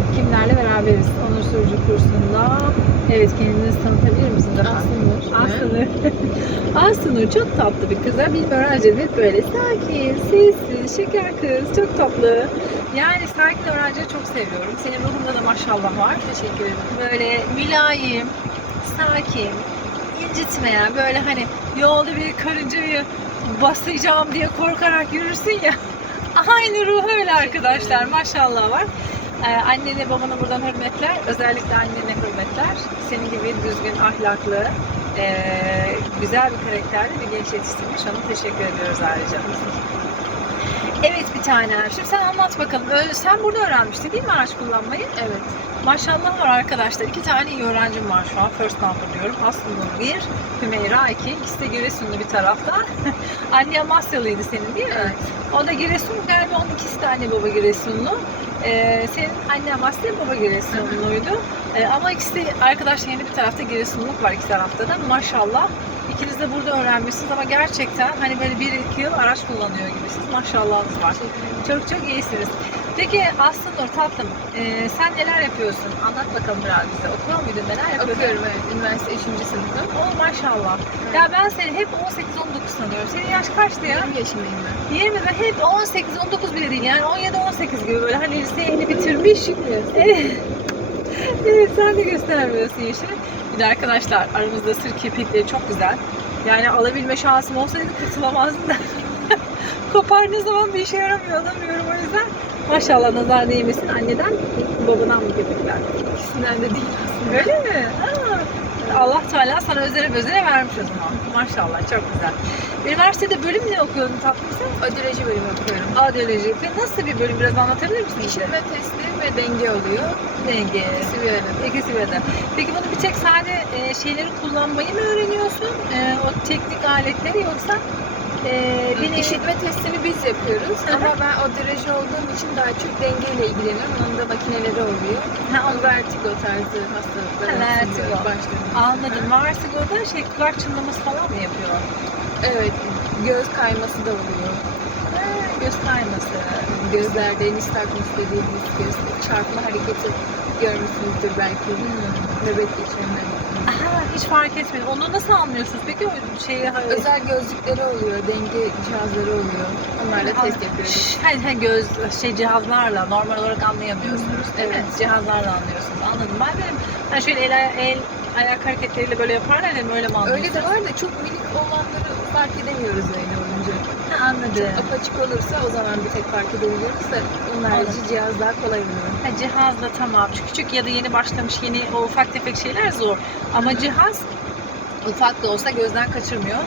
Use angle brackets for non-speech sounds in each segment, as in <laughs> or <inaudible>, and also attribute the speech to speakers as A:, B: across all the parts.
A: Bakalım kimlerle beraberiz? Onur Sürücü kursunda. Evet kendinizi tanıtabilir misiniz efendim? Aslı'nur. Aslı'nur <laughs> çok tatlı bir kız. Benim öğrencim hep böyle sakin, sessiz, şeker kız. Çok tatlı. Yani sakin öğrenciyi çok seviyorum. Senin ruhunda da maşallah var. Teşekkür ederim. Böyle mülayim, sakin, incitmeyen, böyle hani yolda bir karıncayı basacağım diye korkarak yürürsün ya. <laughs> Aynı ruhu öyle arkadaşlar. Maşallah var. Ee, annene babana buradan hürmetler. Özellikle annene hürmetler. Senin gibi düzgün, ahlaklı, ee, güzel bir karakterli bir genç yetiştirmiş. Ona teşekkür ediyoruz ayrıca. Evet bir tane. Şimdi sen anlat bakalım. Sen burada öğrenmiştin değil mi araç kullanmayı?
B: Evet.
A: Maşallah var arkadaşlar. İki tane iyi öğrencim var şu an. First number diyorum. Aslı Nur bir, Hümeyra iki. İkisi de Giresunlu bir tarafta. <laughs> anne Amasyalıydı senin değil mi?
B: Evet.
A: O da Giresun galiba onun ikisi de anne baba Giresunlu. Ee, senin anne Amasya baba Giresunluydu. Ee, ama ikisi de arkadaşlar yeni bir tarafta Giresunluk var iki tarafta da. Maşallah. İkiniz de burada öğrenmişsiniz ama gerçekten hani böyle bir iki yıl araç kullanıyor gibisiniz. Maşallahınız var. Çok çok iyisiniz. Peki Aslı Nur tatlım, e, sen neler yapıyorsun? Anlat bakalım biraz bize. Okuyor muydun? Neler yapıyordun?
B: Okuyorum evet. Üniversite 3. sınıfım.
A: Oo maşallah. Ya ben seni hep 18-19 sanıyorum. Senin yaş kaçtı ya?
B: 20 yaşındayım ben.
A: 20 ve hep 18-19 bile değil yani 17-18 gibi böyle hani liseyi yeni bitirmiş. Evet. Evet sen de göstermiyorsun yaşı. Bir de arkadaşlar aramızda sır kirpikleri çok güzel. Yani alabilme şansım olsaydı kurtulamazdım da. <laughs> Kopar ne zaman bir işe yaramıyor alamıyorum o yüzden. Maşallah nazar değmesin anneden babadan mı kirpikler?
B: İkisinden de değil aslında.
A: Öyle mi? Aa, Allah Teala sana özene özene vermiş o zaman. Maşallah çok güzel. Üniversitede bölüm ne okuyordun tatlım sen?
B: Ödüleci bölümü okuyorum.
A: Radyoloji. Peki nasıl bir bölüm biraz anlatabilir misin?
B: İşitme testi ve denge oluyor.
A: Denge.
B: İkisi bir arada.
A: İkisi bir de. Peki bunu bir tek sade e, şeyleri kullanmayı mı öğreniyorsun? E, o teknik aletleri yoksa e, bir
B: işitme testini biz yapıyoruz ama ben ödüleci olduğum için daha çok dengeyle ilgileniyorum. Onun da makineleri oluyor.
A: Ha, onu
B: vertigo tarzı hastalıklar
A: Ha, vertigo. anladım. Varsigo'da şey kulak çınlaması falan mı yapıyor?
B: Evet. Göz kayması da oluyor.
A: Ha, göz kayması.
B: Gözlerde nistagmus dediğimiz göz çarpma hareketi görmüşsünüzdür belki.
A: Hmm.
B: Nöbet geçirenler.
A: Hiç fark etmedim. Onu nasıl anlıyorsunuz? Peki o şeyi...
B: Özel gözlükleri oluyor, denge cihazları oluyor. Onlarla test yapıyoruz.
A: Hayır, hayır, göz şey cihazlarla normal olarak anlayamıyorsunuz. Evet,
B: Evet.
A: cihazlarla anlıyorsunuz. Anladım. Ben dedim hani şöyle el, el ayak hareketleriyle böyle yaparlar dedim öyle mi anlıyorsunuz?
B: Öyle de var da çok minik olanları fark edemiyoruz öyle olunca.
A: Ha, anladım.
B: Apaçık olursa o zaman bir tek fark edebiliyoruz da onun harici cihaz daha kolay oluyor.
A: Ha, cihazla tamam. Çünkü küçük ya da yeni başlamış yeni o ufak tefek şeyler zor. Ama cihaz ufak da olsa gözden kaçırmıyor.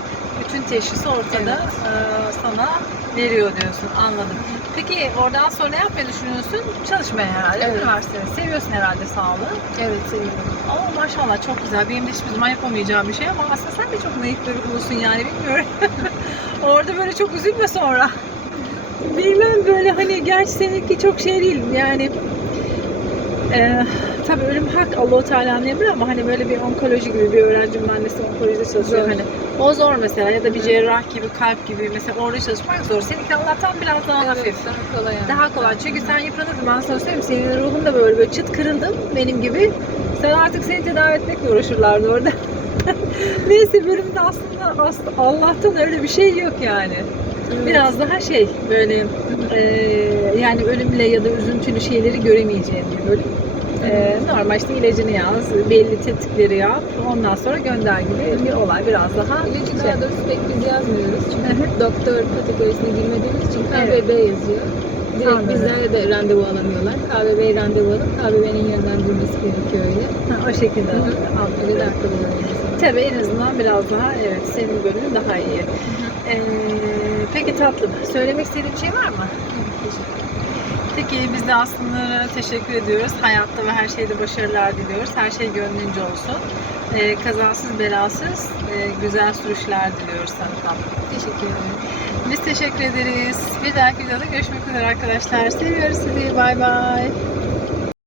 A: Bütün teşhisi ortada
B: Evet.
A: eee, sana veriyor diyorsun. Anladım. Peki oradan sonra ne yapmayı düşünüyorsun? Çalışmaya herhalde.
B: Evet.
A: Üniversitede. Seviyorsun herhalde sağlığı.
B: Evet seviyorum.
A: Ama maşallah çok güzel. Benim de hiçbir zaman yapamayacağım bir şey ama aslında sen de çok naif bir ruhlusun yani bilmiyorum. <laughs> Orada böyle çok üzülme sonra. Bilmem böyle hani gerçi seninki çok şey değil yani e, tabii ölüm hak Allah-u Teala anlayabilir ama hani böyle bir onkoloji gibi bir öğrencimin annesi onkolojide çalışıyor hani o zor mesela ya da bir cerrah gibi kalp gibi mesela orada çalışmak zor. Seninki Allah'tan biraz daha hafif.
B: Evet, daha kolay yani.
A: Daha kolay. Çünkü sen yıpranırdın. Ben sana söyleyeyim. Senin ruhun da böyle böyle çıt kırıldın benim gibi. Sen artık seni tedavi etmekle uğraşırlardı orada. <laughs> <laughs> Neyse bölümde aslında, aslında Allah'tan öyle bir şey yok yani.
B: Evet.
A: Biraz daha şey böyle e, yani ölümle ya da üzüntülü şeyleri göremeyeceğin bir bölüm. E, normal işte ilacını yaz, belli tetikleri yap, ondan sonra gönder gibi bir olay biraz daha
B: İlacı
A: şey.
B: daha doğrusu pek biz yazmıyoruz.
A: Hı
B: Çünkü doktor kategorisine girmediğimiz için KBB yazıyor. Direkt
A: Anladım.
B: bizlere de randevu alamıyorlar. KBB'ye randevu alıp KBB'nin yönlendirmesi gerekiyor öyle.
A: Ha, o şekilde
B: Hı hı.
A: anladım.
B: Öyle de akıllı.
A: Tabii en azından biraz daha evet senin bölümün daha iyi. Ee, peki tatlım, söylemek istediğin şey var mı? Peki biz de aslında teşekkür ediyoruz. Hayatta ve her şeyde başarılar diliyoruz. Her şey gönlünce olsun. Ee, kazasız belasız e, güzel sürüşler diliyoruz sana.
B: Teşekkür ederim.
A: Biz teşekkür ederiz. Bir dahaki videoda görüşmek üzere arkadaşlar. Seviyoruz sizi. Bay bay.